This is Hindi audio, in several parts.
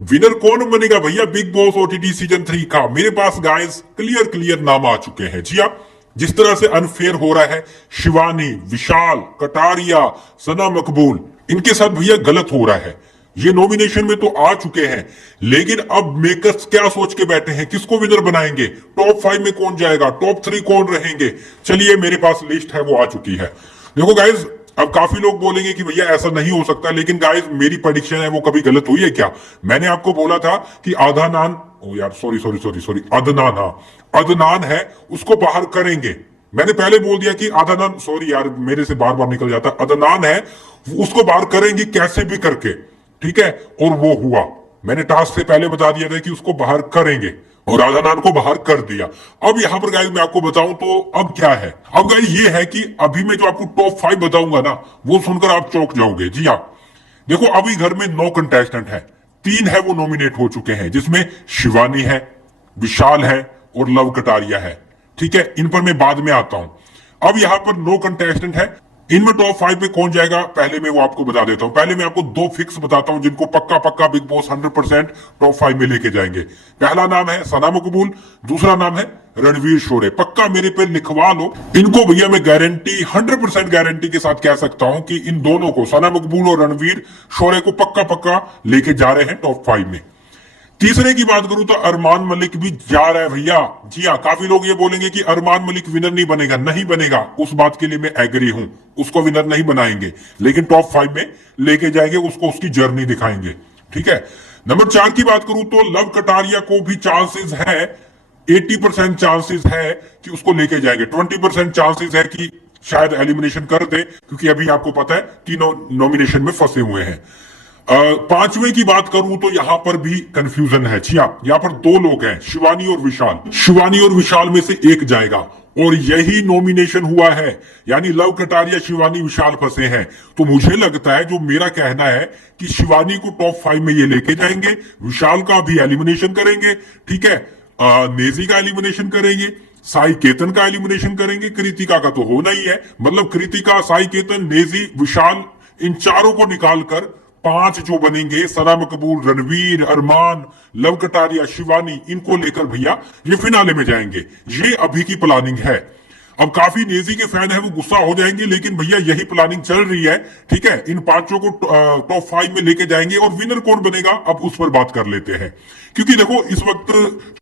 विनर कौन बनेगा भैया बिग बॉस ओटीटी सीजन 3 का? मेरे पास गाइस क्लियर क्लियर नाम आ चुके हैं। जी आप जिस तरह से अनफेयर हो रहा है शिवानी, विशाल, कटारिया, सना मकबूल, इनके साथ भैया गलत हो रहा है। ये नॉमिनेशन में तो आ चुके हैं, लेकिन अब मेकर्स क्या सोच के बैठे हैं, किसको विनर बनाएंगे, टॉप 5 में कौन जाएगा, टॉप 3 कौन रहेंगे? चलिए मेरे पास लिस्ट है, वो आ चुकी है। देखो गाइज, अब काफी लोग बोलेंगे कि भैया ऐसा नहीं हो सकता, लेकिन गाइस मेरी प्रेडिक्शन है वो कभी गलत हुई है क्या? मैंने आपको बोला था कि आधानान, ओ यार sorry sorry sorry sorry, Adnan, हाँ अदनान है, उसको बाहर करेंगे। मैंने पहले बोल दिया कि आधानान, सॉरी यार मेरे से बार बार निकल जाता, अदनान है, उसको बाहर करेंगे कैसे भी करके, ठीक है? और वो हुआ। मैंने टास्क से पहले बता दिया था कि उसको बाहर करेंगे और राधानाथ को बाहर कर दिया। अब यहां पर गाइस मैं आपको बताऊं तो अब क्या है, अब गाइस ये है कि अभी मैं जो आपको टॉप 5 बताऊंगा ना, वो सुनकर आप चौंक जाओगे। जी हाँ, देखो अभी घर में 9 कंटेस्टेंट है, 3 है वो नॉमिनेट हो चुके हैं, जिसमें शिवानी है, विशाल है और लव कटारिया है। ठीक है, इन पर मैं बाद में आता हूं। अब यहां पर 9 कंटेस्टेंट है, इनमें टॉप 5 में कौन जाएगा पहले मैं वो आपको बता देता हूं। पहले मैं आपको 2 फिक्स बताता हूं जिनको पक्का पक्का बिग बॉस 100% टॉप 5 में लेके जाएंगे। पहला नाम है सना मकबूल, दूसरा नाम है रणवीर शोरे। पक्का मेरे पे लिखवा लो इनको भैया, मैं गारंटी 100% गारंटी के साथ कह सकता हूं कि इन दोनों को, सना मकबूल और रणवीर शोरे को पक्का पक्का लेके जा रहे हैं टॉप 5 में। तीसरे की बात करूं तो अरमान मलिक भी जा रहा है भैया। जी हाँ, काफी लोग ये बोलेंगे कि अरमान मलिक विनर नहीं बनेगा, नहीं बनेगा, उस बात के लिए मैं एग्री हूं, उसको विनर नहीं बनाएंगे, लेकिन टॉप 5 में लेके जाएंगे, उसको उसकी जर्नी दिखाएंगे। ठीक है, नंबर 4 की बात करूं तो लव कटारिया को भी चांसेस है, 80% चांसेस है कि उसको लेके जाएंगे, 20% चांसेस है कि शायद एलिमिनेशन कर दे, क्योंकि अभी आपको पता है तीनों नॉमिनेशन में फंसे हुए हैं। पांचवें की बात करूं तो यहां पर भी कंफ्यूजन है। जी हाँ, यहां पर 2 लोग हैं, शिवानी और विशाल। शिवानी और विशाल में से एक जाएगा और यही नॉमिनेशन हुआ है, यानी लव कटारिया, शिवानी, विशाल फंसे हैं। तो मुझे लगता है, जो मेरा कहना है, कि शिवानी को टॉप 5 में ये लेके जाएंगे, विशाल का भी एलिमिनेशन करेंगे, ठीक है, नेजी का एलिमिनेशन करेंगे, साई केतन का एलिमिनेशन करेंगे, कृतिका का तो होना ही है, मतलब कृतिका, साई केतन, नेजी, विशाल, इन चारों को निकालकर 5 जो बनेंगे, सना मकबूल, रणवीर, अरमान, लव कटारिया, शिवानी, इनको लेकर भैया ये फिनाले में जाएंगे। ये अभी की प्लानिंग है। अब काफी नेजी के फैन है वो गुस्सा हो जाएंगे, लेकिन भैया यही प्लानिंग चल रही है। ठीक है, इन 5 को टॉप 5 में लेके जाएंगे। और विनर कौन बनेगा अब उस पर बात कर लेते हैं, क्योंकि देखो इस वक्त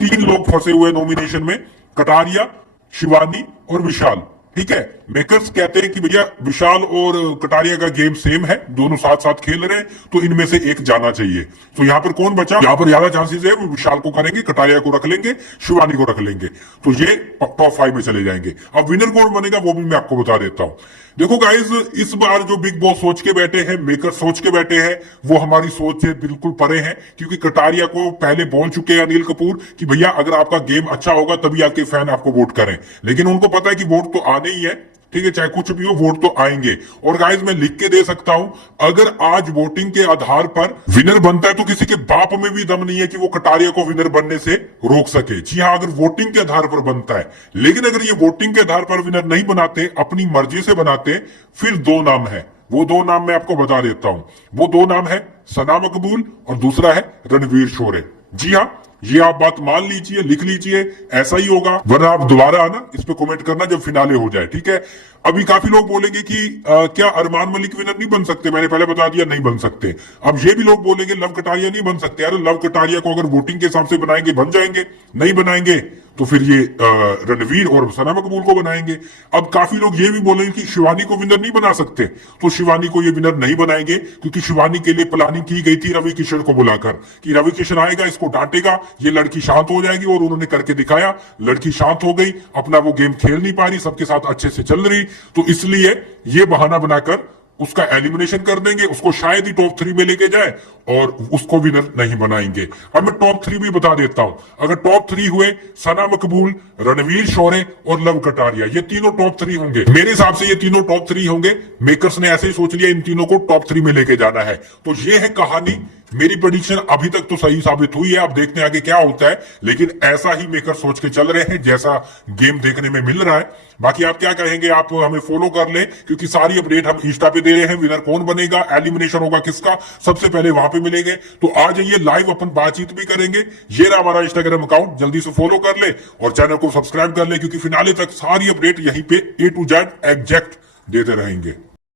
3 लोग फंसे हुए नॉमिनेशन में, कटारिया, शिवानी और विशाल। ठीक है, मेकर्स कहते हैं कि भैया विशाल और कटारिया का गेम सेम है, दोनों साथ साथ खेल रहे हैं, तो इनमें से एक जाना चाहिए। तो यहां पर कौन बचा? यहां पर ज्यादा चांसेस है वो विशाल को करेंगे, कटारिया को रख लेंगे, शिवानी को रख लेंगे, तो ये टॉप 5 में चले जाएंगे। अब विनर कौन बनेगा वो भी मैं आपको बता देता हूं। देखो गाइज, इस बार जो बिग बॉस सोच के बैठे हैं, मेकर सोच के बैठे हैं, वो हमारी सोच से बिल्कुल परे हैं, क्योंकि कटारिया को पहले बोल चुके हैं अनिल कपूर कि भैया अगर आपका गेम अच्छा होगा तभी आपके फैन आपको वोट करें, लेकिन उनको पता है कि वोट तो आने ही है। ठीक है, चाहे कुछ भी हो, वोट तो आएंगे। और गाइज मैं लिख के दे सकता हूं, अगर आज वोटिंग के आधार पर विनर बनता है तो किसी के बाप में भी दम नहीं है कि वो कटारिया को विनर बनने से रोक सके। जी हाँ, अगर वोटिंग के आधार पर बनता है, लेकिन अगर ये वोटिंग के आधार पर विनर नहीं बनाते, अपनी मर्जी से बनाते, फिर 2 नाम है। वो 2 नाम मैं आपको बता देता हूं। वो 2 नाम है सना मकबूल और दूसरा है रणवीर शोरे। जी हाँ, ये आप बात मान लीजिए, लिख लीजिए, ऐसा ही होगा, वरना आप दोबारा आना, इस पे कमेंट करना जब फिनाले हो जाए। ठीक है, अभी काफी लोग बोलेंगे कि क्या अरमान मलिक विनर नहीं बन सकते? मैंने पहले बता दिया नहीं बन सकते। अब ये भी लोग बोलेंगे लव कटारिया नहीं बन सकते। अरे लव कटारिया को अगर वोटिंग के हिसाब से बनाएंगे बन जाएंगे, नहीं बनाएंगे तो फिर ये रणवीर और सना मकबूल को बनाएंगे। अब काफी लोग ये भी बोलेंगे कि शिवानी को विनर नहीं बना सकते, तो शिवानी को ये विनर नहीं बनाएंगे, क्योंकि शिवानी के लिए प्लानिंग की गई थी रवि किशन को बुलाकर, कि रवि किशन आएगा, इसको डांटेगा, ये लड़की शांत हो जाएगी, और उन्होंने करके दिखाया, लड़की शांत हो गई, अपना वो गेम खेल नहीं पा रही, सबके साथ अच्छे से चल रही, तो इसलिए ये बहाना बनाकर उसका एलिमिनेशन कर देंगे, उसको शायद ही टॉप 3 में लेके जाए और उसको विनर नहीं बनाएंगे। अब मैं टॉप 3 भी बता देता हूं। अगर टॉप 3 हुए, सना मकबूल, रणवीर शोरे और लव कटारिया, ये तीनों टॉप 3 होंगे। मेरे हिसाब से ये तीनों टॉप 3 होंगे। मेकर्स ने ऐसे ही सोच लिया इन तीनों को टॉप 3 में लेके जाना है। तो ये है कहानी मेरी प्रेडिक्शन अभी तक तो सही साबित हुई है, अब देखते हैं आगे क्या होता है, लेकिन ऐसा ही मेकर सोच के चल रहे हैं जैसा गेम देखने में मिल रहा है। बाकी आप क्या कहेंगे, आप हमें फॉलो कर ले, क्योंकि सारी अपडेट हम इंस्टा पे दे रहे हैं। विनर कौन बनेगा, एलिमिनेशन होगा किसका, सबसे पहले वहां पे मिलेंगे। तो आ जाइए लाइव, अपन बातचीत भी करेंगे। ये रहा हमारा इंस्टाग्राम अकाउंट, जल्दी से फॉलो कर ले और चैनल को सब्सक्राइब कर ले, क्योंकि फिनाले तक सारी अपडेट यहीं पे A to Z एग्जैक्ट देते रहेंगे।